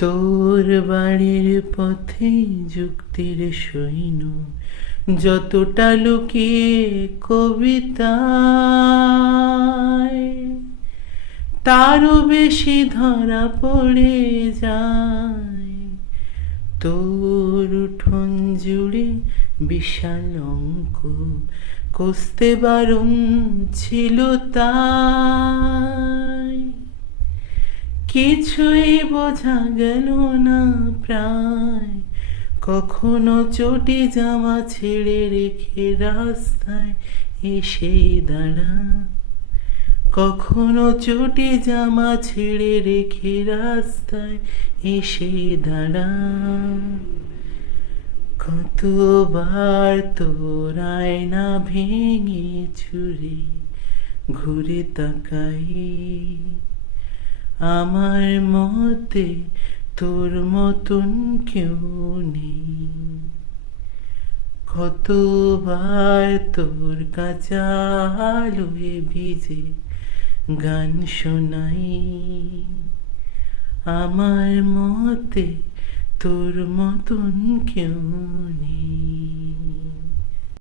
তোর বাড়ির পথে যুক্তির সৈন্য যতটা লুকিয়ে কবিতায়, তারও বেশি ধরা পড়ে যায় তোর উঠোন জুড়ে বিশাল অঙ্ক কষতে বারণ ছিল তাই। কিছুই বোঝা গেল না প্রায়, কখনো চটি জামা ছেড়ে রেখে রাস্তায় এসে দাঁড়া, কখনো চটি জামা ছেড়ে রেখে রাস্তায় এসে দাঁড়া। কতবার তোর আয়না ভেঙে চুরে ঘুরে তাকাই, আমার মতে তোর মতন কেউ নেই। কতবার তোর কাঁচা আলোয় ভিজে গান শোনাই, আমার মতে তোর মতন কেউ নেই।